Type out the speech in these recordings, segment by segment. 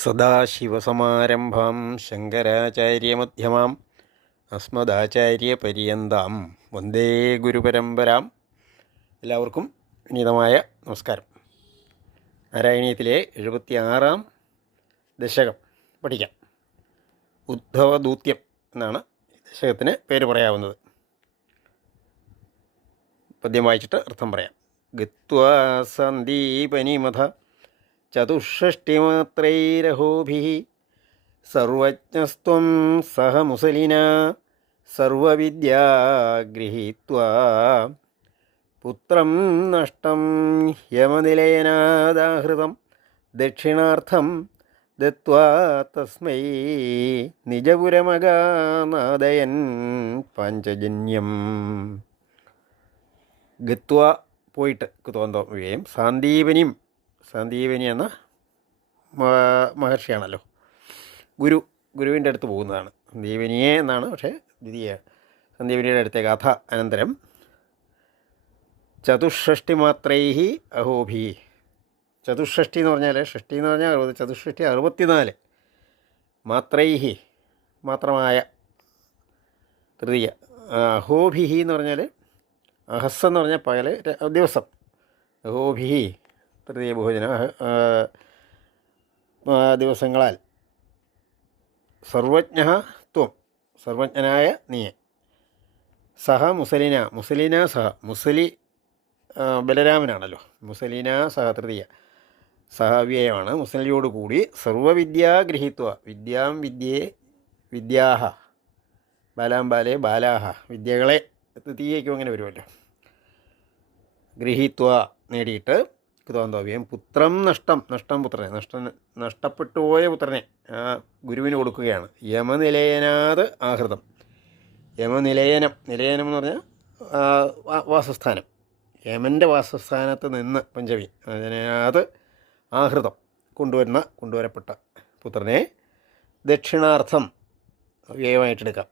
സദാശിവസമാരംഭാം ശങ്കരാചാര്യമധ്യമാം അസ്മദാചാര്യപര്യന്താം വന്ദേ ഗുരുപരമ്പരാം. എല്ലാവർക്കും വിനീതമായ നമസ്കാരം. നാരായണീയത്തിലെ 76-ാം ദശകം പഠിക്കാം. ഉദ്ധവദൂത്യം എന്നാണ് ദശകത്തിന് പേര് പറയാവുന്നത്. പദ്യം വായിച്ചിട്ട് അർത്ഥം പറയാം. ഗത്വാ സന്ദീപനിമഥ ചതുഷ്ഷഷ്ടിമാത്രൈരഹോഭിഃ സർവജ്ഞസ്ത്വം സഹ മുസലിനാ സർവവിദ്യാ ഗൃഹീത്വാ പുത്രം നഷ്ടം യമനിലയനാദാഹൃതം ദക്ഷിണാർത്ഥം ദത്വാ തസ്മൈ നിജപുരമഗാനാദയൻ പാഞ്ചജന്യം. ഗത്വ പോയിട്ട് കുതോന്തം വീഴുകയും സാന്ദീപനി എന്ന മഹർഷിയാണല്ലോ, ഗുരുവിൻ്റെ അടുത്ത് പോകുന്നതാണ്. സന്ദീപനിയെ എന്നാണ്, പക്ഷേ ദ്വിതീയ സന്ദീപനിയുടെ അടുത്തേക്ക് അഥ അനന്തരം ചതുഷ്ഷഷ്ടിമാത്രൈഹി അഹോഭി. ചതുഷ്ഷഷ്ടി എന്ന് പറഞ്ഞാൽ, ഷഷ്ടി എന്ന് പറഞ്ഞാൽ 60, ചതുഷ്ഷഷ്ടി 64 മാത്രൈഹി മാത്രമായ തൃതീയ. അഹോഭിഹി എന്ന് പറഞ്ഞാൽ അഹസ് എന്ന് പറഞ്ഞാൽ പകൽ ദിവസം. അഹോഭിഹി തൃതീയ ബഹുജന ദിവസങ്ങളാൽ. സർവജ്ഞ ത്വം സർവജ്ഞനായ നീ. സഹ മുസലിന സഹ മുസലി ബലരാമനാണല്ലോ. മുസലിന സഹ തൃതീയ സഹവ്യയമാണ്. മുസലിയോട് കൂടി സർവവിദ്യാ ഗൃഹീത്വ വിദ്യാം വിദ്യേ വിദ്യാഹ ബാലാം ബാലേ ബാലാഹ വിദ്യകളെ തൃതീയയ്ക്കും അങ്ങനെ വരുമല്ലോ. ഗൃഹീത്വ നേടിയിട്ട് കുതോന്തവ്യം പുത്രം നഷ്ടം പുത്രനെ നഷ്ടപ്പെട്ടു പോയ പുത്രനെ ഗുരുവിന് കൊടുക്കുകയാണ്. യമനിലയനാത് ആഹൃതം. നിലയനം എന്ന് പറഞ്ഞാൽ വാസസ്ഥാനം. യമൻ്റെ വാസസ്ഥാനത്ത് നിന്ന് പഞ്ചമി അതിനകത്ത് ആഹൃതം കൊണ്ടുവരപ്പെട്ട പുത്രനെ ദക്ഷിണാർത്ഥം വ്യയമായിട്ടെടുക്കാം.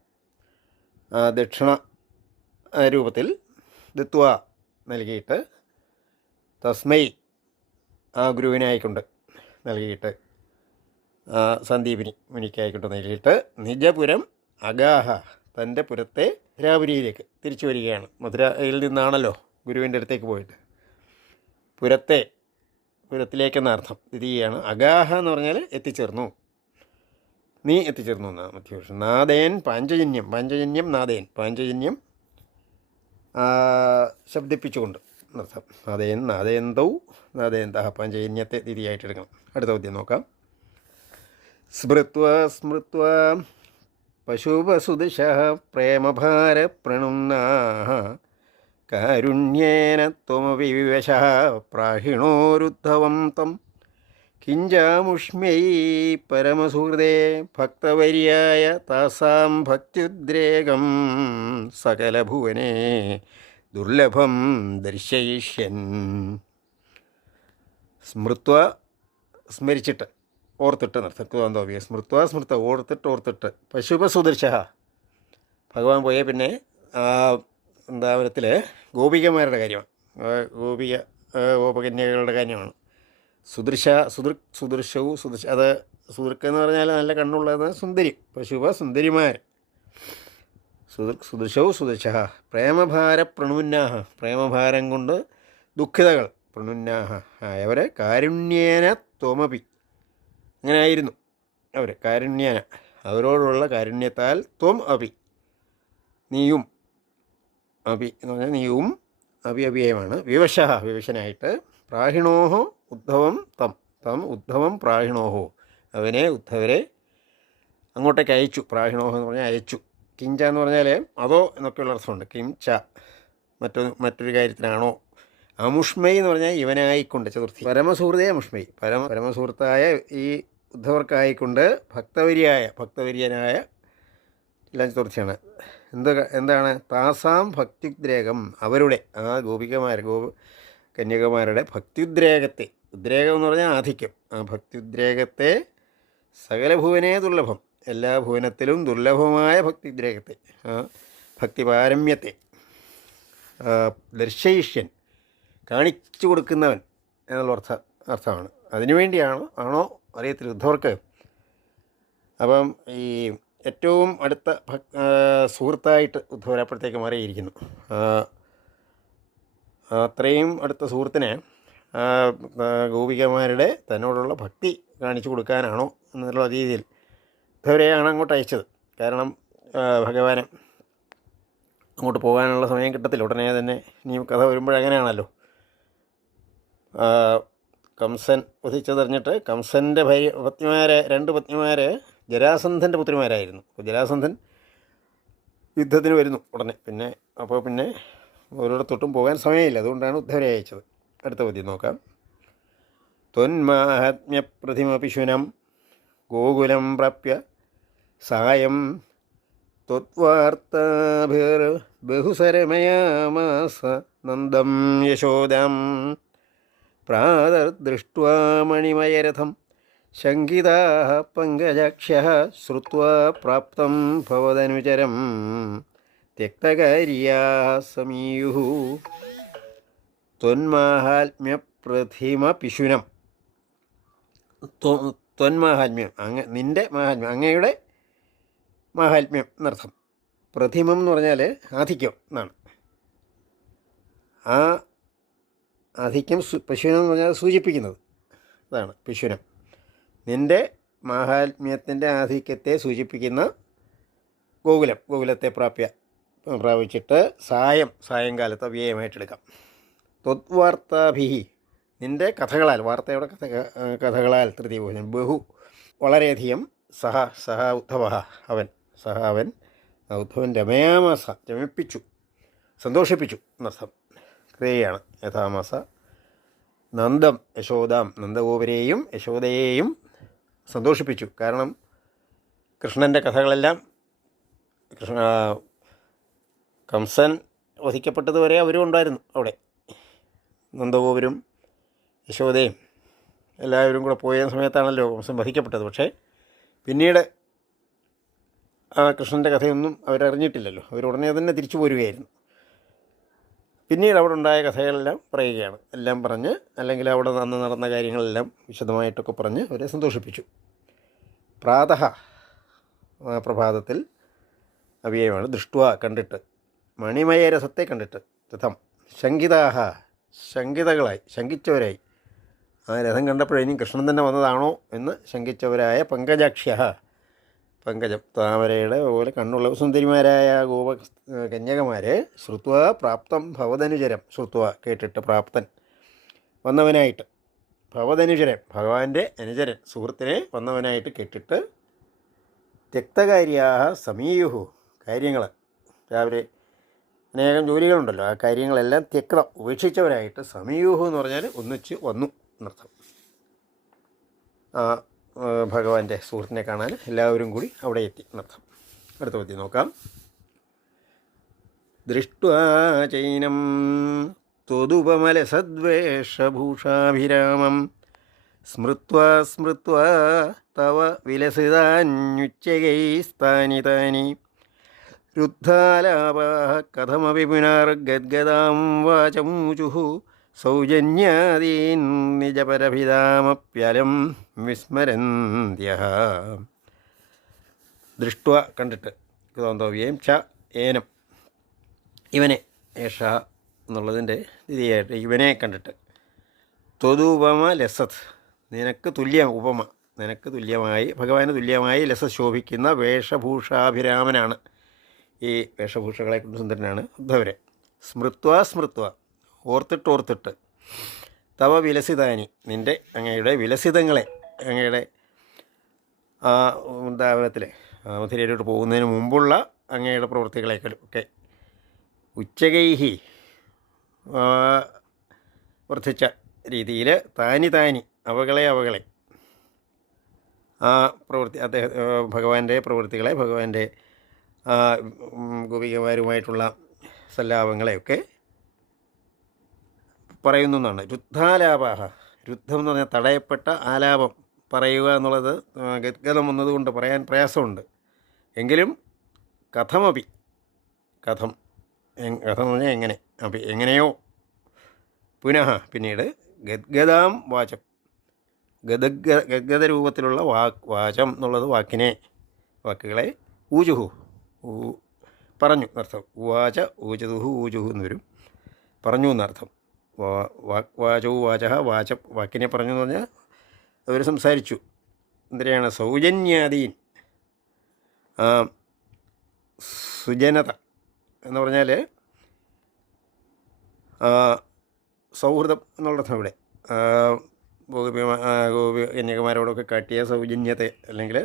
ദക്ഷിണ രൂപത്തിൽ ദത്വ നൽകിയിട്ട് തസ്മൈ ഗുരുവിനായിക്കൊണ്ട് നൽകിയിട്ട് സന്ദീപിനി മുനിക്കായിക്കൊണ്ട് നൽകിയിട്ട് നിജപുരം അഗാഹ തൻ്റെ പുരത്തെ മധുരാപുരിയിലേക്ക് തിരിച്ചു വരികയാണ്. മധുരയിൽ നിന്നാണല്ലോ ഗുരുവിൻ്റെ അടുത്തേക്ക് പോയിട്ട്. പുരത്തിലേക്കെന്ന അർത്ഥം ദ്വിതീയാണ്. അഗാഹ എന്ന് പറഞ്ഞാൽ എത്തിച്ചേർന്നു, നീ എത്തിച്ചേർന്നു എന്നാണ് മധ്യപുരുഷൻ. നാദേൻ പാഞ്ചജന്യം നാദേൻ പാഞ്ചജന്യം ശബ്ദിപ്പിച്ചുകൊണ്ട് അർത്ഥം. നാദേന്തൗ നാദേന്തഃ പാഞ്ചജന്യത്തെ ദ്വിതീയായിട്ട് എടുക്കണം. അടുത്ത പദ്യം നോക്കാം. സ്മൃത്വ പശുപസുദിശഃ പ്രേമഭാരപ്രണുമ്നാഃ കാരുണ്യേന ത്വമപി വിവശഃ പ്രാഹിണോരുദ്ധവം തം കിഞ്ചാമുഷ്മ്യൈ പരമസുഹൃദേ ഭക്തവര്യായ താസാം ഭക്ത്യുദ്രേകം സകലഭുവനേ ദുർലഭം ദർശയിഷ്യൻ. സ്മരിച്ചിട്ട് ഓർത്തിട്ട് നർത്തക്കുതോന്തോവ്യ. ഓർത്തിട്ട് പശുപസുദർശ ഭഗവാൻ പോയ പിന്നെ വൃന്ദാവനത്തിൽ ഗോപികമാരുടെ കാര്യമാണ്, ഗോപകന്യകളുടെ കാര്യമാണ്. സുദൃശവും അത് സുദൃക്കെന്ന് പറഞ്ഞാൽ നല്ല കണ്ണുള്ളത് സുന്ദരി, സുന്ദരിമാർ. സുദൃശ പ്രേമഭാര പ്രണുന്നാഹ പ്രേമഭാരം കൊണ്ട് ദുഃഖിതകൾ. പ്രണുന്നാഹ ആയവരെ കാരുണ്യേന ത്വമപി അങ്ങനെ ആയിരുന്നു അവർ. കാരുണ്യേന അവരോടുള്ള കാരുണ്യത്താൽ ത്വം അപി നീയും. അപി എന്ന് പറഞ്ഞാൽ നീയും അഭിയമാണ്. വിവശനായിട്ട് പ്രാഹിണോഹോ ഉദ്ധവം തം ഉദ്ധവം പ്രാഹിണോഹോ ഉദ്ധവരെ അങ്ങോട്ടേക്ക് അയച്ചു. പ്രാഹിണോഹോ എന്ന് പറഞ്ഞാൽ അയച്ചു. കിഞ്ച എന്ന് പറഞ്ഞാൽ അതോ എന്നൊക്കെയുള്ള അർത്ഥമുണ്ട്. കിംച മറ്റൊരു കാര്യത്തിനാണോ. അമുഷ്മൈ എന്ന് പറഞ്ഞാൽ ഇവനായിക്കൊണ്ട് ചതുർത്ഥി. പരമസുഹൃദേ അമുഷ്മൈ പരമസുഹൃത്തായ ഈ ഉദ്ധവർക്കായിക്കൊണ്ട് ഭക്തവര്യനായ എല്ലാം ചതുർത്ഥിയാണ്. എന്താണ് താസാം ഭക്തിദ്രേകം അവരുടെ കന്യകമാരുടെ ഭക്തിദ്രേകത്തെ. ഉദ്രേകം എന്ന് പറഞ്ഞാൽ ആധിക്യം. ആ ഭക്തിദ്രേകത്തെ സകല ഭുവനേ ദുർലഭം എല്ലാ ഭുവനത്തിലും ദുർലഭമായ ഭക്തിദ്രേകത്തെ ഭക്തിപാരമ്യത്തെ ദർശയിഷ്യൻ കാണിച്ചു കൊടുക്കുന്നവൻ എന്നുള്ള അർത്ഥമാണ്. അതിനുവേണ്ടിയാണോ അറിയത്തില്ല ഉദ്ധവർക്ക്. അപ്പം ഈ ഏറ്റവും അടുത്ത സുഹൃത്തായിട്ട് ഉദ്ധവർ അപ്പോഴത്തേക്ക് മാറിയിരിക്കുന്നു. അത്രയും അടുത്ത സുഹൃത്തിനെ ഗോപികമാരുടെ തന്നോടുള്ള ഭക്തി കാണിച്ചു കൊടുക്കാനാണോ എന്നുള്ള രീതിയിൽ ഉദ്ധവരെയാണ് അങ്ങോട്ട് അയച്ചത്. കാരണം ഭഗവാന് അങ്ങോട്ട് പോകാനുള്ള സമയം കിട്ടത്തില്ല. ഉടനെ തന്നെ ഇനി കഥ വരുമ്പോഴങ്ങനെയാണല്ലോ. കംസൻ വധിച്ചതറിഞ്ഞിട്ട് കംസൻ്റെ രണ്ട് പത്നിമാർ ജരാസന്ധൻ്റെ പുത്രിമാരായിരുന്നു. അപ്പോൾ ജരാസന്ധൻ യുദ്ധത്തിന് വരുന്നു ഉടനെ. പിന്നെ ഓരോടത്തൊട്ടും പോകാൻ സമയമില്ല. അതുകൊണ്ടാണ് ഉദ്ധവരെ അയച്ചത്. അടുത്ത പദ്യം നോക്കാം. ത്വന്മാഹാത്മ്യപ്രതിമപിശുനം ഗോകുലം പ്രാപ്യ സായം ത്വദ്വാർത്താഭിർബഹുസരമയാമാസ നന്ദം യശോദാം പ്രാതർദൃഷ്ട്വാ മണിമയരഥം ശങ്കിതാഃ പങ്കജാക്ഷ്യഃ ശ്രുത്വാ പ്രാപ്തം ഭവദനുചരം ത്യക്തകാര്യാഃ സമീയുഃ. ത്വന്മാഹാത്മ്യപ്രതിമപിശുനം. ത്വന്മാഹാത്മ്യം നിൻ്റെ മാഹാത്മ്യം, അങ്ങയുടെ മാഹാത്മ്യം എന്നർത്ഥം. പ്രഥിമം എന്ന് പറഞ്ഞാൽ ആധിക്യം എന്നാണ്. ആ ആധിക്യം പശുവിനം എന്ന് പറഞ്ഞാൽ സൂചിപ്പിക്കുന്നത് അതാണ് പശുവിനം. നിൻ്റെ മാഹാത്മ്യത്തിൻ്റെ ആധിക്യത്തെ സൂചിപ്പിക്കുന്ന ഗോകുലത്തെ പ്രാപിച്ചിട്ട് സായങ്കാലത്ത് അവ്യയമായിട്ടെടുക്കാം. ത്വദ്വാർത്താഭിഹി, നിൻ്റെ കഥകളാൽ, വാർത്തയുടെ കഥകളാൽ തൃതീയ ഭോജനം ബഹു വളരെയധികം സഹ ഉദ്ധവ അവൻ ഉദ്ധവൻ രമയാമാസ രമിപ്പിച്ചു, സന്തോഷിപ്പിച്ചു എന്നർത്ഥം. ക്രിയയാണ് യഥാമാസ. നന്ദം യശോദാം, നന്ദഗോപരെയും യശോദയെയും സന്തോഷിപ്പിച്ചു. കാരണം കൃഷ്ണൻ്റെ കഥകളെല്ലാം കംസൻ വധിക്കപ്പെട്ടതുവരെ അവരും ഉണ്ടായിരുന്നു അവിടെ. നന്ദഗോപരും യശോദയും എല്ലാവരും കൂടെ പോയ സമയത്താണല്ലോ കംസൻ വധിക്കപ്പെട്ടത്. പക്ഷേ പിന്നീട് ആ കൃഷ്ണൻ്റെ കഥയൊന്നും അവരറിഞ്ഞിട്ടില്ലല്ലോ. അവരുടനെ തന്നെ തിരിച്ചു പോരുകയായിരുന്നു. പിന്നീട് അവിടെ ഉണ്ടായ കഥകളെല്ലാം പറയുകയാണ്. എല്ലാം പറഞ്ഞ്, അല്ലെങ്കിൽ അവിടെ അന്ന് നടന്ന കാര്യങ്ങളെല്ലാം വിശദമായിട്ടൊക്കെ പറഞ്ഞ് അവരെ സന്തോഷിപ്പിച്ചു. പ്രാതഃ, പ്രഭാതത്തിൽ, അവ്യയമാണ്. ദൃഷ്ട്വാ, കണ്ടിട്ട്, മണിമയരസത്തെ കണ്ടിട്ട്, രഥം ശങ്കിതാഹ, ശങ്കിതകളായി, ശങ്കിച്ചവരായി. ആ രഥം കണ്ടപ്പോഴിനി കൃഷ്ണൻ തന്നെ വന്നതാണോ എന്ന് ശങ്കിച്ചവരായ പങ്കജാക്ഷ്യ, പങ്കജം താമരയുടെ പോലെ കണ്ണുള്ള സുന്ദരിമാരായ കന്യകമാർ ശ്രുത്വ പ്രാപ്തം ഭവതനുചരം, ശ്രുത്വ കേട്ടിട്ട്, പ്രാപ്തൻ വന്നവനായിട്ട്, ഭവതനുചരൻ ഭഗവാന്റെ അനുചരൻ സുഹൃത്തിനെ വന്നവനായിട്ട് കേട്ടിട്ട്, ത്യക്തകാര്യാ സമീയുഹു, കാര്യങ്ങൾ രാവിലെ അനേകം ജോലികളുണ്ടല്ലോ, ആ കാര്യങ്ങളെല്ലാം ത്യക്തം ഉപേക്ഷിച്ചവരായിട്ട്, സമീയുഹു എന്ന് പറഞ്ഞാൽ ഒന്നിച്ച് വന്നു എന്നർത്ഥം. ഭഗവാന്റെ സുഹൃത്തിനെ കാണാൻ എല്ലാവരും കൂടി അവിടെ എത്തി എന്നർത്ഥം. അടുത്ത പദ്യം നോക്കാം. ദൃഷ്ട്വാ ചൈനം ത്വദുപമലസദ്വേഷഭൂഷാഭിരാമം സ്മൃത്വാ തവ വിലസിതാന്യുച്ചൈസ്താനി താനി രുദ്ധാലാപാഃ കഥമപി പുനർഗദ്ഗദാം വാചമൂചുഃ സൗജന്യാദീൻ നിജപരഭിതാമപ്യലം വിസ്മരന്ത്യഃ. ദൃഷ്ട്വാ കണ്ടിട്ട്, കൃതോന്തവ്യം ച ഏനം ഇവനെ, ഏഷ എന്നുള്ളതിൻ്റെ ദ്വിതീയായിട്ട് ഇവനെ കണ്ടിട്ട്, ത്വദുപമ ലസത് നിനക്ക് തുല്യം, ഉപമ നിനക്ക് തുല്യമായി, ഭഗവാന് തുല്യമായി ലസത് ശോഭിക്കുന്ന വേഷഭൂഷാഭിരാമനാണ്. ഈ വേഷഭൂഷകളെ കൊണ്ട് സുന്ദരനാണ് ഉദ്ധവരെ. സ്മൃത്വാ ഓർത്തിട്ട്, തവ വിലസിതാനി നിൻ്റെ, അങ്ങയുടെ വിലസിതങ്ങളെ, അങ്ങയുടെ ആ വൃന്ദാവനത്തിലെ മധുരയിലോട്ട് പോകുന്നതിന് മുമ്പുള്ള അങ്ങയുടെ പ്രവൃത്തികളെയൊക്കെ ഉച്ചകൈഹി വർദ്ധിച്ച രീതിയിൽ താനി അവകളെ ആ പ്രവൃത്തി, ഭഗവാന്റെ പ്രവൃത്തികളെ, ഭഗവാന്റെ ഗോപികമാരുമായിട്ടുള്ള സല്ലാപങ്ങളെയൊക്കെ പറയുന്നു എന്നാണ്. രുദ്ധാലാപാഹ, രുദ്ധം എന്ന് പറഞ്ഞാൽ തടയപ്പെട്ട ആലാപം പറയുക എന്നുള്ളത് ഗദ്ഗതം വന്നതുകൊണ്ട് പറയാൻ പ്രയാസമുണ്ട്. എങ്കിലും കഥമപി, കഥം എന്ന് പറഞ്ഞാൽ എങ്ങനെയോ, പുനഃ പിന്നീട് ഗദ്ഗദാം വാചം ഗദ്ഗത രൂപത്തിലുള്ള വാചം എന്നുള്ളത് വാക്കുകളെ ഊജുഹു പറഞ്ഞു എന്നർത്ഥം. ഉവാച ഊജതുഹു ഊജുഹു എന്ന് വരും. പറഞ്ഞു എന്നർത്ഥം. വാചവും വാച വാക്കിനെ പറഞ്ഞു എന്ന് പറഞ്ഞാൽ അവർ സംസാരിച്ചു. എന്തിനാണ്? സൗജന്യാദീൻ, സുജനത എന്ന് പറഞ്ഞാൽ സൗഹൃദം എന്നുള്ളർത്ഥം ഇവിടെ. ഗോപി കന്യകമാരോടൊക്കെ കാട്ടിയ സൗജന്യത്തെ അല്ലെങ്കിൽ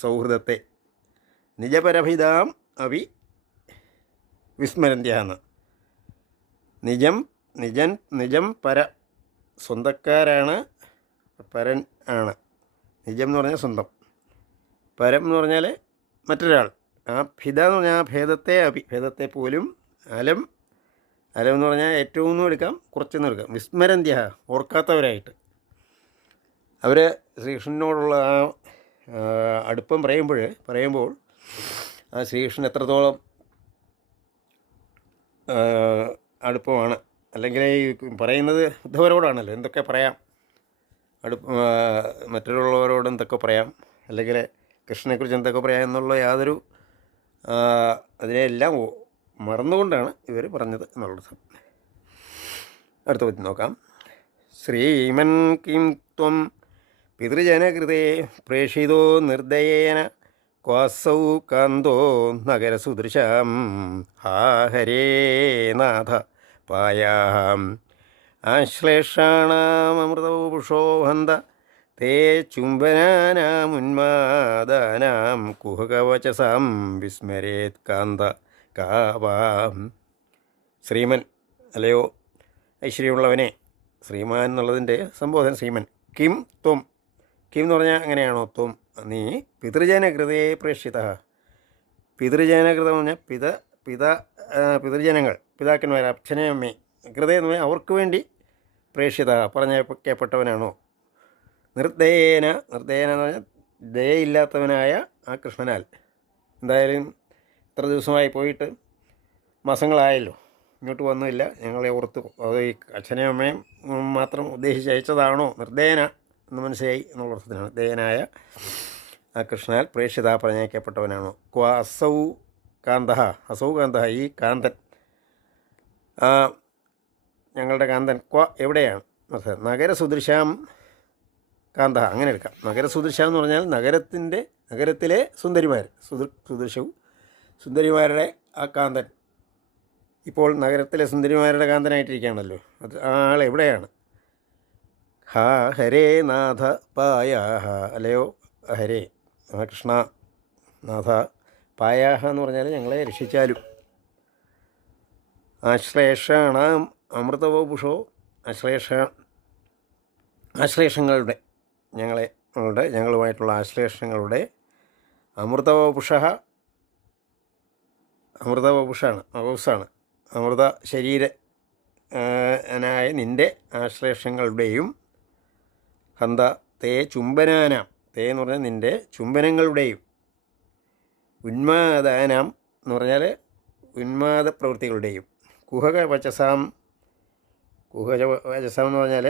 സൗഹൃദത്തെ നിജപരഭിതാം അഭി വിസ്മരന്ത്യാന്ന്. നിജം പര, സ്വന്തക്കാരാണ്, പരൻ ആണ്. നിജം എന്ന് പറഞ്ഞാൽ സ്വന്തം, പരം എന്ന് പറഞ്ഞാൽ മറ്റൊരാൾ. ആ ഭിത എന്ന് പറഞ്ഞാൽ ആ ഭേദത്തെ പോലും, അലം എന്ന് പറഞ്ഞാൽ ഏറ്റവും ഒന്നും എടുക്കാം, കുറച്ചൊന്നും എടുക്കാം. വിസ്മരന്ത്യ, ഓർക്കാത്തവരായിട്ട്. അവർ ശ്രീകൃഷ്ണനോടുള്ള ആ അടുപ്പം പറയുമ്പോൾ ആ ശ്രീകൃഷ്ണൻ എത്രത്തോളം അടുപ്പമാണ്, അല്ലെങ്കിൽ ഈ പറയുന്നത് ഉദ്ധവരോടാണല്ലോ, എന്തൊക്കെ പറയാം, മറ്റുള്ളവരോട് എന്തൊക്കെ പറയാം, അല്ലെങ്കിൽ കൃഷ്ണനെക്കുറിച്ച് എന്തൊക്കെ പറയാം എന്നുള്ള യാതൊരു അതിനെല്ലാം മറന്നുകൊണ്ടാണ് ഇവർ പറഞ്ഞത് എന്നുള്ളത്. അടുത്ത പറ്റി നോക്കാം. ശ്രീമൻ കിം ത്വം പിതൃജനകൃതേ പ്രേഷിതോ നിർദ്ദയേന ക്വാസൗ കാന്തോ നഗരസുദൃശാം ഹാ ഹരേ നാഥ പായാം ആശ്ലേഷാണാമൃതപുഷോ ഹന്ത തേ ചുംബനാനാമുന്മാദാനാം കുഹകവചസാം വിസ്മരേത് കാന്ത കാവാം. ശ്രീമൻ, അല്ലയോ ഐശ്വര്യമുള്ളവനെ, ശ്രീമാൻ എന്നുള്ളതിൻ്റെ സംബോധന ശ്രീമൻ. കിം ത്വം, കിം എന്ന് പറഞ്ഞാൽ അങ്ങനെയാണോ? ത്വം, നീ പിതൃജനകൃതേ പ്രേക്ഷിത. പിതൃജനകൃതം എന്ന് പറഞ്ഞാൽ പിതൃജനങ്ങൾ, പിതാക്കന്മാർ, അച്ഛനെയമ്മേ, കൃത എന്ന് പറഞ്ഞാൽ അവർക്ക് വേണ്ടി പ്രേക്ഷിത, പറഞ്ഞയക്കപ്പെട്ടവനാണോ? നിർദ്ദയേന എന്ന് പറഞ്ഞാൽ ദയയില്ലാത്തവനായ ആ കൃഷ്ണനാൽ. എന്തായാലും എത്ര ദിവസമായി പോയിട്ട്, മാസങ്ങളായല്ലോ, ഇങ്ങോട്ട് വന്നില്ല, ഞങ്ങളെ ഓർത്ത് അത് ഈ അച്ഛനെയും അമ്മയും മാത്രം ഉദ്ദേശിച്ച് അയച്ചതാണോ? നിർദ്ദയന എന്ന് മനസ്സിലായി എന്നുള്ള അർത്ഥത്തിനാണ്. ദയനായ ആ കൃഷ്ണനാൽ പ്രേക്ഷിത, പറഞ്ഞയക്കപ്പെട്ടവനാണോ? അസൗ കാന്ത, ഈ കാന്തൻ, ഞങ്ങളുടെ കാന്തൻ എവിടെയാണ്? നഗരസുദൃശാം കാന്ത, അങ്ങനെ എടുക്കാം. നഗരസുദൃശ എന്ന് പറഞ്ഞാൽ നഗരത്തിലെ സുന്ദരിമാർ, സുന്ദരിമാരുടെ ആ കാന്തൻ. ഇപ്പോൾ നഗരത്തിലെ സുന്ദരിമാരുടെ കാന്തനായിട്ടിരിക്കുകയാണല്ലോ, അത് ആ ആൾ എവിടെയാണ്? ഹാ ഹരേ നാഥ പായാഹ, അല്ലയോ ഹരേ, ആ കൃഷ്ണ നാഥ, പായാഹ എന്ന് പറഞ്ഞാൽ ഞങ്ങളെ രക്ഷിച്ചാലും. ആശ്ലേഷാണാം അമൃതവപുഷോ, ആശ്ലേഷങ്ങളുടെ ഞങ്ങളുമായിട്ടുള്ള ആശ്ലേഷങ്ങളുടെ അമൃതവപുഷാണ്, അമൃത ശരീരനായ നിൻ്റെ ആശ്ലേഷങ്ങളുടെയും, ഹന്ത തേ ചുംബനാനാം, തേ എന്ന് പറഞ്ഞാൽ നിൻ്റെ ചുംബനങ്ങളുടെയും, ഉന്മാദാനാം എന്ന് പറഞ്ഞാൽ ഉന്മാദ പ്രവൃത്തികളുടെയും, കുഹകവചസാം എന്ന് പറഞ്ഞാൽ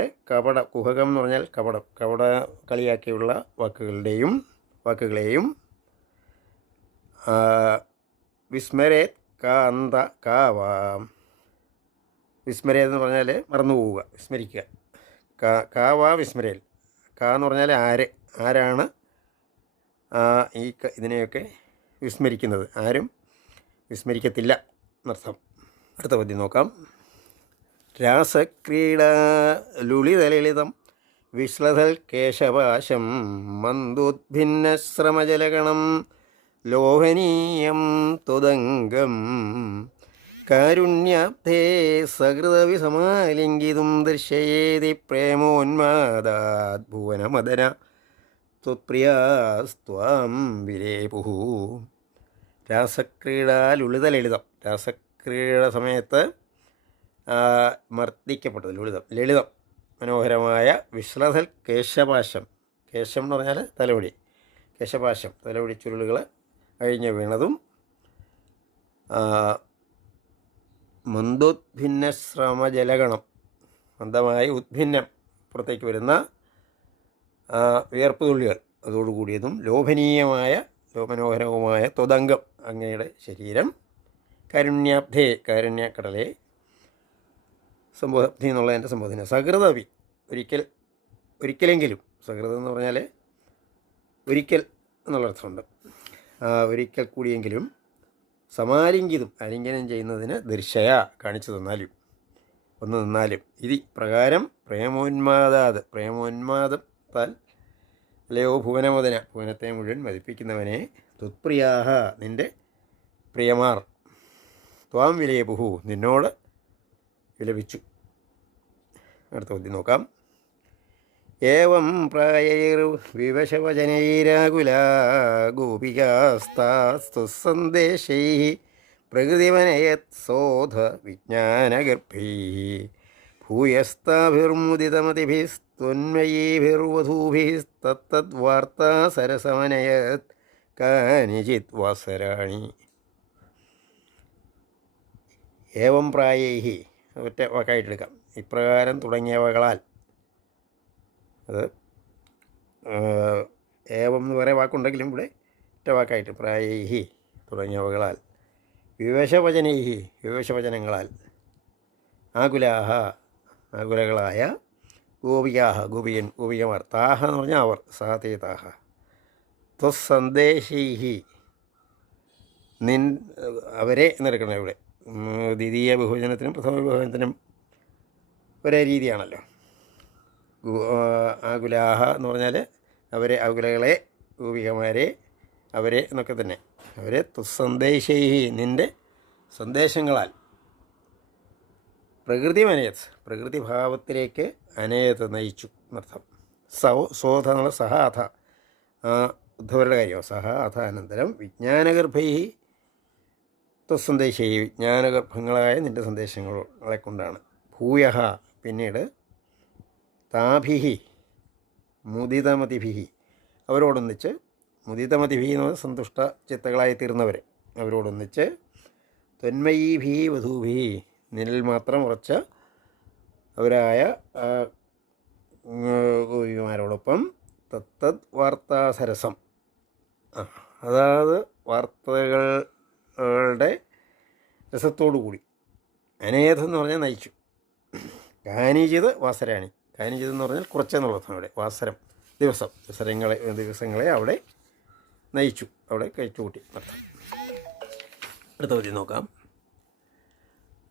കുഹകം എന്ന് പറഞ്ഞാൽ കപട കളിയാക്കിയുള്ള വാക്കുകളെയും വിസ്മരേത് കാന്ത കാവാം, വിസ്മരേത് എന്ന് പറഞ്ഞാൽ മറന്നു പോവുക, വിസ്മരിക്കുക. കാവാ വിസ്മരേൽ, എന്ന് പറഞ്ഞാൽ ആരാണ് ഇതിനെയൊക്കെ വിസ്മരിക്കുന്നത്? ആരും വിസ്മരിക്കത്തില്ല എന്നർത്ഥം. അടുത്ത പദ്യം നോക്കാം. രാസക്രീഡാ ലുളിതലളിതം വിശ്ലതൽ കേശപാശം മന്ദോദ്ഭിന്നശ്രമജലഗണം ലോഹനീയം തുദംഗം കാരുണ്യാബ്ധേ സഹൃദവിസമാലിംഗിതും ദൃശ്യേതി പ്രേമോന്മാദാത് ഭുവനമദന ത്വത്പ്രിയാസ്ത്വാം വിരേപുഃ. രാസക്രീഡാ ലുളിതലളിതം, രാസക്രീഡ സമയത്ത് മർദ്ദിക്കപ്പെട്ടത്, ലളിതം മനോഹരമായ വിശ്ലതൽ കേശപാശം, കേശം എന്ന് പറഞ്ഞാൽ തലമുടി, കേശപാശം തലമുടി ചുരുളുകൾ അഴിഞ്ഞു വീണതും, മന്ദോദ്ഭിന്ന ശ്രമജലഗണം, മന്ദമായി ഉദ്ഭിന്നം പുറത്തേക്ക് വരുന്ന വിയർപ്പ് തുള്ളികൾ അതോടുകൂടിയതും ലോഭനീയമായ ലോകമനോഹരവുമായ ത്വദംഗം അങ്ങയുടെ ശരീരം കാരുണ്യാബ്ധേ കാരുണ്യക്കടലെ സംബോധി എന്നുള്ളതിൻ്റെ സംബോധന സകൃതവി ഒരിക്കലെങ്കിലും സകൃതം എന്ന് പറഞ്ഞാൽ ഒരിക്കൽ എന്നുള്ളർത്ഥമുണ്ട്. ഒരിക്കൽ കൂടിയെങ്കിലും സമാലിംഗിതും ആലിംഗനം ചെയ്യുന്നതിന് ദർശയ കാണിച്ചു തന്നാലും ഒന്ന് നിന്നാലും ഇതി പ്രകാരം പ്രേമോന്മാദത്താൽ അല്ലയോ ഭുവനമോദന ഭുവനത്തെ മുഴുവൻ മതിപ്പിക്കുന്നവനെ തുത്പ്രിയാഹ നിൻ്റെ പ്രിയമാർ ത്വാം വിലയബുഹു നിന്നോട് വിലപിച്ചു. അടുത്ത ചോദ്യം നോക്കാം. ഏവം പ്രായൈർവിവശവചനൈരാകുലാ ഗോപികാസ്താസ്തുസന്ദേശൈഃ പ്രകൃതിമനയത് സോധ വിജ്ഞാനഗർഭൈഃ ഭൂയസ്താഭിർമുദിതമതിഭിസ്ത്വന്മയീഭിർവധൂഭിസ്തത്തദ്വാർത്താ സരസമനയത് കാനിചിത് വാസരാണി. ഏവം പ്രായൈഹി ഒറ്റ വാക്കായിട്ടെടുക്കാം. ഇപ്രകാരം തുടങ്ങിയവകളാൽ, അത് ഏവം എന്ന് പറയുന്ന വാക്കുണ്ടെങ്കിലും ഇവിടെ ഒറ്റ വാക്കായിട്ട് പ്രായൈഹി തുടങ്ങിയവകളാൽ വിവശവചനൈഹി വിവശവചനങ്ങളാൽ ആകുലാഹ ആകുലകളായ ഗോപികാഹ ഗോപികമാർ താഹ എന്ന് പറഞ്ഞാൽ അവർ സാതേ താഹ ത്വസന്ദേശൈഹി അവരെ എന്നെടുക്കണം. ഇവിടെ ദ്വിതീയ ബഹുവചനത്തിനും പ്രഥമ ബഹുവചനത്തിനും ഒരേ രീതിയാണല്ലോ. ആകുലാഹ എന്ന് പറഞ്ഞാൽ അവരെ ആകുലകളെ ഗോപികമാരെ അവരെ എന്നൊക്കെ തന്നെ അവരെ തുസന്ദേശൈഹി നിൻ്റെ സന്ദേശങ്ങളാൽ പ്രകൃതി മനയത് പ്രകൃതിഭാവത്തിലേക്ക് അനേത് നയിച്ചു എന്നർത്ഥം. സോധ എന്നുള്ള സഹ അഥ ഉദ്ധവരുടെ കാര്യം സഹ അഥ അനന്തരം വിജ്ഞാനഗർഭൈ തുസന്ദേശൈ വിജ്ഞാനഗർഭങ്ങളായ നിൻ്റെ സന്ദേശങ്ങളെ കൊണ്ടാണ്. ഭൂയഹ പിന്നീട് താഭിഹി മുദിതമതിഭിഹി അവരോടൊന്നിച്ച് മുദിതമതിഭി എന്ന് പറഞ്ഞാൽ സന്തുഷ്ട ചിത്തകളായി തീർന്നവരെ അവരോടൊന്നിച്ച് ത്വന്മയീഭി വധൂഭി നിന്നിൽ മാത്രം ഉറച്ച അവരായ ഗോപിമാരോടൊപ്പം തത്തത് വാർത്താസരസം അതായത് വാർത്തകളുടെ രസത്തോടു കൂടി അനേധം എന്ന് പറഞ്ഞാൽ നയിച്ചു. കാനിചിത് വാസരാണി കാനിചിത് എന്ന് പറഞ്ഞാൽ കുറച്ചെന്നുള്ളതാണ്. അവിടെ വാസരം ദിവസങ്ങളെ അവിടെ നയിച്ചു, അവിടെ കഴിച്ചുകൂട്ടി അർത്ഥം. അടുത്ത ചോദ്യം നോക്കാം.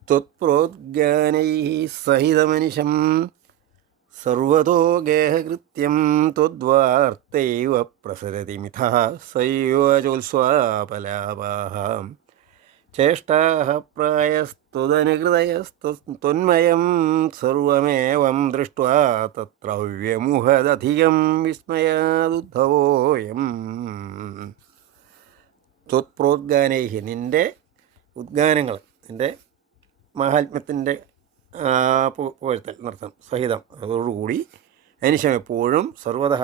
ത്വത്പ്രോദ്ഗാനൈഃ സഹിതമനിശം സർവതോ ഗേഹകൃത്യം ത്വദ്വാർത്തൈവ പ്രസരതി മിഥഃ സൈവ ചോത്സ്വാപലാപാഃ ചേഷ്ടാഃ പ്രായസ്ത്വദനുഹൃതയസ്ത്വന്മയം സർവമേവം ദൃഷ്ട്വാ തത്ര വ്യമുഹദധികം വിസ്മയാദുദ്ധവോയം. ത്വത്പ്രോദ്ഗാനൈഃ നിൻ്റെ ഉദ്ഗാനങ്ങൾ നിൻ്റെ മാഹാത്മ്യത്തിൻ്റെ പുകഴ്ത്തൽ എന്നർത്ഥം സഹിതം അതോടുകൂടി അനിശം എപ്പോഴും സർവതഃ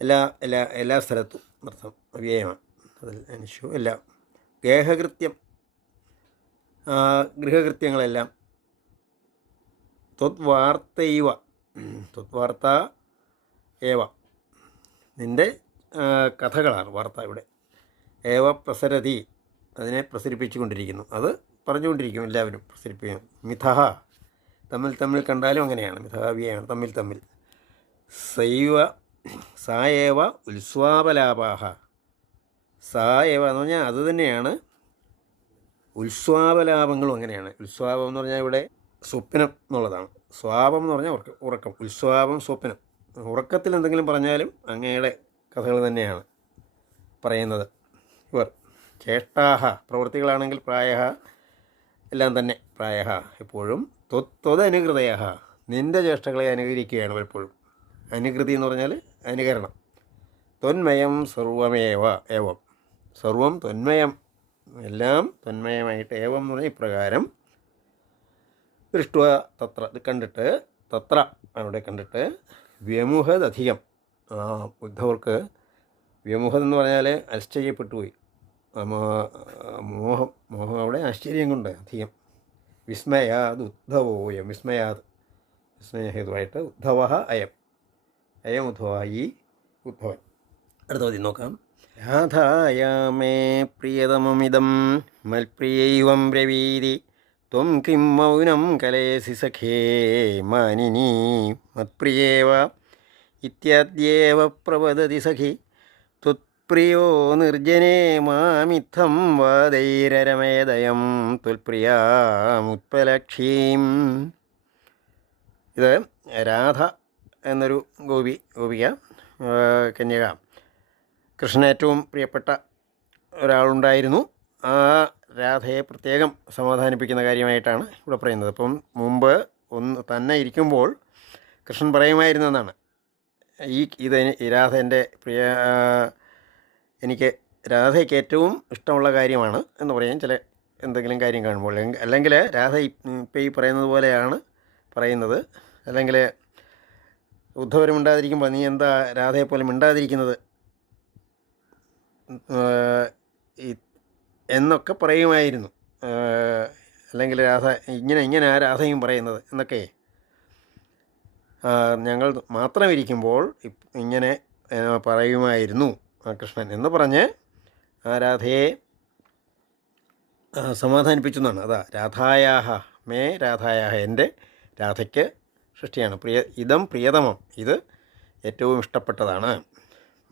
എല്ലാ സ്ഥലത്തും എന്നർത്ഥം അവ്യയമാണ്. അതിൽ അനിശു എല്ലാം ഗേഹകൃത്യം ഗൃഹകൃത്യങ്ങളെല്ലാം ത്വദ്വാർത്തൈവ ത്വദ്വാർത്ത ഏവ നിൻ്റെ കഥകളാണ് വാർത്ത. ഇവിടെ ഏവ പ്രസരതി അതിനെ പ്രസരിപ്പിച്ചുകൊണ്ടിരിക്കുന്നു, അത് പറഞ്ഞുകൊണ്ടിരിക്കും എല്ലാവരും പ്രസരിപ്പിക്കും. മിഥഃ തമ്മിൽ കണ്ടാലും അങ്ങനെയാണ്. മിഥാവ്യയാണ് തമ്മിൽ സൈവ സായേവ ഉത്സ്വാപലാപാഹ സായേവ എന്ന് പറഞ്ഞാൽ അത് തന്നെയാണ് ഉത്സ്വാപലാപങ്ങളും അങ്ങനെയാണ്. ഉത്സ്വാപം എന്ന് പറഞ്ഞാൽ ഇവിടെ സ്വപ്നം എന്നുള്ളതാണ്. സ്വാപം എന്ന് പറഞ്ഞാൽ ഉറക്കം, ഉത്സ്വാപം സ്വപ്നം. ഉറക്കത്തിൽ എന്തെങ്കിലും പറഞ്ഞാലും അങ്ങയുടെ കഥകൾ തന്നെയാണ് പറയുന്നത്. ഇവർ ചേഷ്ടാഹ പ്രവൃത്തികളാണെങ്കിൽ പ്രായഃ എല്ലാം തന്നെ പ്രായഃ എപ്പോഴും ത്വദനുകൃതയ നിൻ്റെ ചേഷ്ടകളെ അനുകരിക്കുകയാണ് പലപ്പോഴും. അനുകൃതി എന്ന് പറഞ്ഞാൽ അനുകരണം. ത്വന്മയം സർവമേവ ഏവം സർവം ത്വന്മയം എല്ലാം ത്വന്മയമായിട്ട് ഏവം എന്ന് പറഞ്ഞാൽ ഇപ്രകാരം ദൃഷ്ട്വ തത്ര ഇത് കണ്ടിട്ട് തത്ര അവിടെ കണ്ടിട്ട് വ്യമുഹദധികം ഉദ്ധവർക്ക് വ്യമുഹം എന്ന് പറഞ്ഞാൽ ആശ്ചര്യപ്പെട്ടുപോയി. മോഹം അവിടെ ആശ്ചര്യം കൊണ്ട് അധികം. വിസ്മയാത് ഉദ്ധവോയം വിസ്മയാത് വിസ്മയഹേതുവായിട്ട് ഉദ്ധവ അയം അയം ഉദ്ധവ ഈ ഉദ്ധവൻ. അടുത്ത പദ്യം നോക്കാം. രാധായാമേ പ്രിയതമമിദം മൽപ്രിയൈവം ബ്രവീതി ത്വം കിം മൗനം കലയസി സഖേ മാനിനി മത്പ്രിയേവ ഇത്യാദ്യേവ പ്രവദതി സഖി ത്വത്പ്രിയോ നിർജനേ മാമിത്തം വാദൈരരമേദയം ത്വൽപ്രിയാമുത്പലക്ഷീം. ഇത് രാധ എന്നൊരു ഗോപിക കന്യക, കൃഷ്ണന് ഏറ്റവും പ്രിയപ്പെട്ട ഒരാളുണ്ടായിരുന്നു. ആ രാധയെ പ്രത്യേകം സമാധാനിപ്പിക്കുന്ന കാര്യമായിട്ടാണ് ഇവിടെ പറയുന്നത്. അപ്പം മുമ്പ് ഒന്ന് തന്നെ ഇരിക്കുമ്പോൾ കൃഷ്ണൻ പറയുമായിരുന്നെന്നാണ് ഇത് രാധ എൻ്റെ എനിക്ക് രാധയ്ക്ക് ഏറ്റവും ഇഷ്ടമുള്ള കാര്യമാണ് എന്ന് പറയാൻ ചില എന്തെങ്കിലും കാര്യം കാണുമ്പോൾ. അല്ലെങ്കിൽ രാധ ഇപ്പം ഈ പറയുന്നത് പോലെയാണ് പറയുന്നത്. അല്ലെങ്കിൽ ഉദ്ധവർ മിണ്ടാതിരിക്കുമ്പോൾ നീ എന്താ രാധയെപ്പോലെ മിണ്ടാതിരിക്കുന്നത് എന്നൊക്കെ പറയുമായിരുന്നു. അല്ലെങ്കിൽ രാധ ഇങ്ങനെ ആ രാധയും പറയുന്നത് എന്നൊക്കെ ഞങ്ങൾ മാത്രം ഇരിക്കുമ്പോൾ ഇങ്ങനെ പറയുമായിരുന്നു കൃഷ്ണൻ എന്ന് പറഞ്ഞ് ആ രാധയെ സമാധാനിപ്പിച്ചു എന്നാണ്. അതാ രാധായാഹ മേ രാധായാഹ, എൻ്റെ രാധയ്ക്ക് സൃഷ്ടിയാണ്. പ്രിയതമം, ഇത് ഏറ്റവും ഇഷ്ടപ്പെട്ടതാണ്.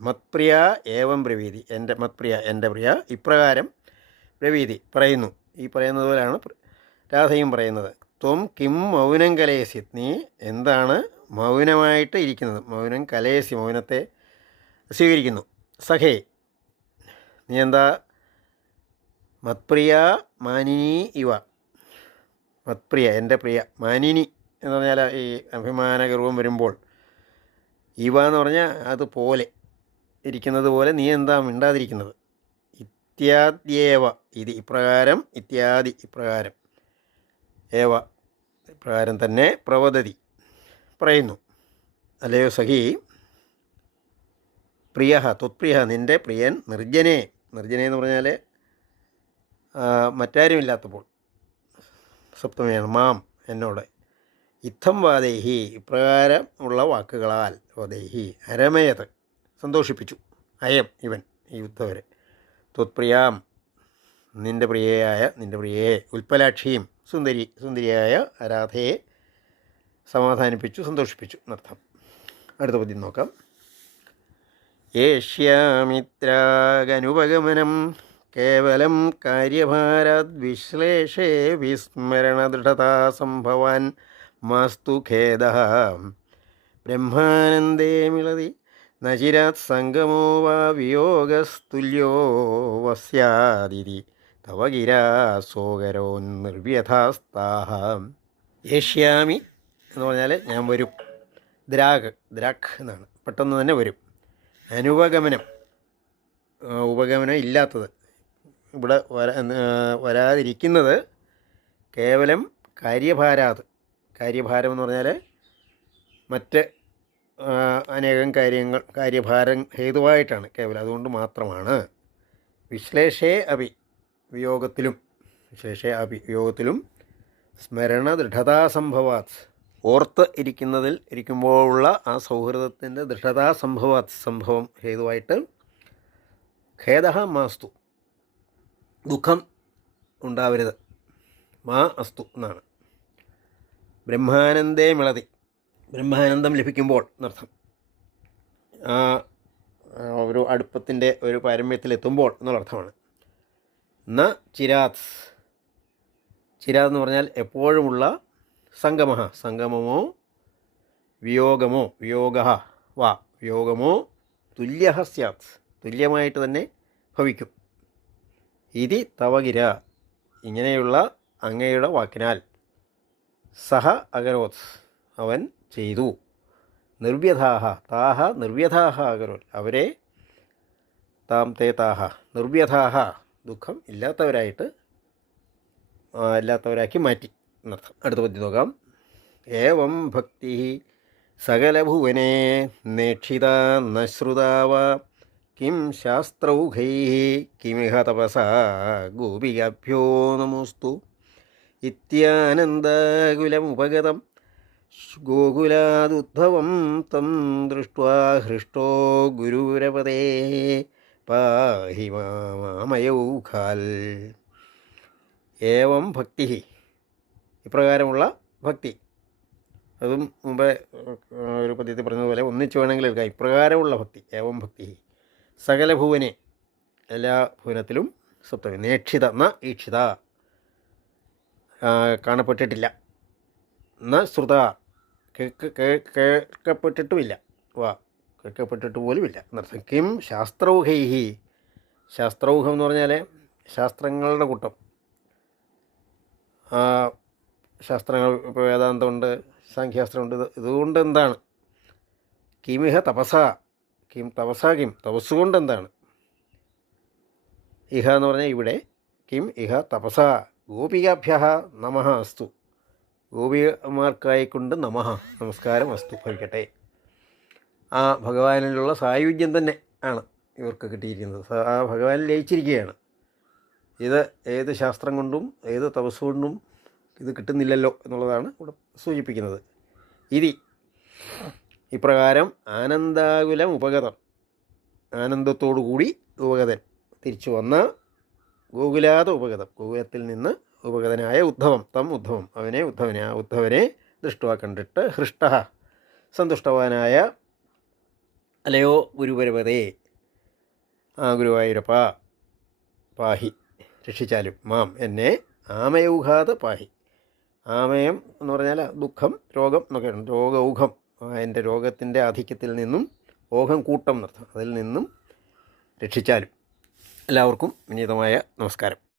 മത്പ്രിയ ഏവം ബ്രവീതി, എൻ്റെ മത്പ്രിയ എൻ്റെ പ്രിയ ഇപ്രകാരം ബ്രവീതി പറയുന്നു. ഈ പറയുന്നത് പോലെയാണ് രാധയും പറയുന്നത്. ത്വം കിം മൗനം കലയസി, നീ എന്താണ് മൗനമായിട്ട് ഇരിക്കുന്നത്. മൗനം കലയസി, മൗനത്തെ സ്വീകരിക്കുന്നു. സഖേ, നീ എന്താ മത്പ്രിയ മാനിനി ഇവ, മത്പ്രിയ എൻ്റെ പ്രിയ, മാനിനി എന്ന് പറഞ്ഞാൽ ഈ അഭിമാനഗർവം വരുമ്പോൾ, ഇവ എന്ന് പറഞ്ഞാൽ അതുപോലെ ഇരിക്കുന്നത് പോലെ നീ എന്താ മിണ്ടാതിരിക്കുന്നത്. ഇത്യാദ്യേവ, ഇത് ഇപ്രകാരം, ഇത്യാദി ഇപ്രകാരം, ഏവ ഇപ്രകാരം തന്നെ, പ്രവദതി പറയുന്നു. അല്ലയോ സഖി, പ്രിയ ത്വത്പ്രിയ നിൻ്റെ പ്രിയൻ, നിർജ്ജനെ എന്ന് പറഞ്ഞാൽ മറ്റാരുമില്ലാത്തപ്പോൾ, സപ്തമിയാണ്, മാം എന്നോട്, ഇത്തം വാദേഹി ഇപ്രകാരം ഉള്ള വാക്കുകളാൽ, വാദേഹി അരമയത് സന്തോഷിപ്പിച്ചു, അയം ഇവൻ ഈ ഉദ്ധവരെ, ത്വത്പ്രിയാം നിൻ്റെ പ്രിയയെ, ഉൽപ്പലാക്ഷിയും സുന്ദരിയായ രാധയെ സമാധാനിപ്പിച്ചു, സന്തോഷിപ്പിച്ചു എന്നർത്ഥം. അടുത്ത പദ്യം നോക്കാം. ഏഷ്യാമിത്രാഗനുപഗമനം കേവലം കാര്യഭാരാദ് വിശ്ലേഷേ വിസ്മരണദൃഢതാ സംഭവാൻ മാസ്തു ഖേദഃ ബ്രഹ്മാനന്ദേ മിളതി നചിരാത് സംഗമോ വാ വിയോഗസ്തുല്യോ വസ്യാദിതി തവ ഗിരാസോകരോ നിർവ്യഥാസ്താഹ. ഏഷ്യാമി എന്ന് പറഞ്ഞാൽ ഞാൻ വരും, ദ്രാഗ് എന്നാണ്, പെട്ടെന്ന് തന്നെ വരും. അനുപഗമനം, ഉപഗമനം ഇല്ലാത്തത്, ഇവിടെ വരാതിരിക്കുന്നത് കേവലം കാര്യഭാരം എന്ന് പറഞ്ഞാൽ മറ്റ് അനേകം കാര്യഭാരം ഹേതുവായിട്ടാണ് കേവലം, അതുകൊണ്ട് മാത്രമാണ്. വിശ്ലേഷേ അപി വിയോഗത്തിലും സ്മരണ ദൃഢതാസംഭവാത്, ഓർത്ത് ഇരിക്കുമ്പോഴുള്ള ആ സൗഹൃദത്തിൻ്റെ ദൃഢതാസംഭവാത്, സംഭവം ഹേതുവായിട്ട്, ഖേദഃ മാസ്തു ദുഃഖം ഉണ്ടാവരുത്, മാ അസ്തു എന്നാണ്. ബ്രഹ്മാനന്ദേ മിളതി, ബ്രഹ്മാനന്ദം ലഭിക്കുമ്പോൾ എന്നർത്ഥം. ഒരു അടുപ്പത്തിൻ്റെ ഒരു പാരമ്യത്തിലെത്തുമ്പോൾ എന്നുള്ളർത്ഥമാണ്. ന ചിരാത് എന്ന് പറഞ്ഞാൽ എപ്പോഴുമുള്ള, സംഗമമോ വിയോഗമോ തുല്യഃ സ്യാത് തുല്യമായിട്ട് തന്നെ ഭവിക്കും. ഇതി തവഗിര ഇങ്ങനെയുള്ള അങ്ങയുടെ വാക്കിനാൽ, സഹ അകരോത് അവൻ ചെയ്തു, നിർവ്യഥാഹ അകരോത് അവരെ, താം തേ താഹ നിർവ്യഥാഹ ദുഃഖം ഇല്ലാത്തവരാക്കി മാറ്റി എന്നർത്ഥം. അടുത്ത പദ്യം നോക്കാം. ഏവം ഭക്തി സകലഭുവനേ നേക്ഷിത നശ്രുതാവ കിം ശാസ്ത്രൗഘൈ കിമിഹ തപസാ ഗോപികാഭ്യോ നമോസ്തു ഇത്യാനന്ദകുലമുപഗതം ഗോകുലാദുദ്ധവം തം ദൃഷ്ട്വാ ഹൃഷ്ടോ ഗുരുരപദേ പാഹി മാമയൗഖാൽ. ഏവം ഭക്തി, ഇപ്രകാരമുള്ള ഭക്തി. അതും മുമ്പേ ഒരു പദ്യത്തിൽ പറഞ്ഞതുപോലെ ഒന്നിച്ചു വേണമെങ്കിൽ എടുക്കാം. ഇപ്രകാരമുള്ള ഭക്തി, ഏവം ഭക്തി സകല ഭുവനെ, എല്ലാ ഭുവനത്തിലും സപ്തമി. നേക്ഷിത ന ഈക്ഷിത, കാണപ്പെട്ടിട്ടില്ല. ന ശ്രുത, കേൾക്കപ്പെട്ടിട്ടുമില്ല. കേൾക്കപ്പെട്ടിട്ട് പോലുമില്ല എന്നർത്ഥം. കിം ശാസ്ത്രൗഹൈഹി, ശാസ്ത്രൗഹം എന്ന് പറഞ്ഞാൽ ശാസ്ത്രങ്ങളുടെ കൂട്ടം. ശാസ്ത്രങ്ങൾ ഇപ്പോൾ വേദാന്തമുണ്ട്, സാഖ്യശാസ്ത്രമുണ്ട്. ഇതുകൊണ്ട് എന്താണ്? കിമിഹ തപസ, കിം തപസ, കിം തപസ്സുകൊണ്ട് എന്താണ്? ഇഹ എന്ന് പറഞ്ഞാൽ ഇവിടെ. കിം ഇഹ തപസ ഗോപികാഭ്യ നമഃ അസ്തു, ഗോപികമാർക്കായിക്കൊണ്ട് നമഃ, നമസ്കാരം അസ്തു ഭവിക്കട്ടെ. ആ ഭഗവാനിലുള്ള സായുജ്യം തന്നെ ആണ് ഇവർക്ക് കിട്ടിയിരിക്കുന്നത്. ആ ഭഗവാനിൽ ലയിച്ചിരിക്കുകയാണ്. ഇത് ഏത് ശാസ്ത്രം കൊണ്ടും ഏത് തപസ് കൊണ്ടും ഇത് കിട്ടുന്നില്ലല്ലോ എന്നുള്ളതാണ് ഇവിടെ സൂചിപ്പിക്കുന്നത്. ഇപ്രകാരം ആനന്ദാകുലം ഉപഗതം, ആനന്ദത്തോടു കൂടി ഉപഗതൻ തിരിച്ചു വന്ന ഗോകുലാത ഉപഗതം, ഗോകുലത്തിൽ നിന്ന് ഉപഗതനായ ഉദ്ധവം, തം ഉദ്ധവം, ഉദ്ധവനെ, ആ ഉദ്ധവനെ ദൃഷ്ടുവ കണ്ടിട്ട് ഹൃഷ്ട സന്തുഷ്ടവാനായ അലയോ ഗുരുപരപതേ, ആ ഗുരുവായൂരപ്പ പാഹി രക്ഷിച്ചാലും, മാം എന്നെ, ആമയൗഘാത പാഹി. ആമയം എന്ന് പറഞ്ഞാൽ ദുഃഖം, രോഗം എന്നൊക്കെയാണ്. രോഗൗഘം, എൻ്റെ രോഗത്തിൻ്റെ ആധിക്യത്തിൽ നിന്നും, ഓഘം കൂട്ടം എന്നർത്ഥം, അതിൽ നിന്നും രക്ഷിച്ചാലും. എല്ലാവർക്കും വിനീതമായ നമസ്കാരം.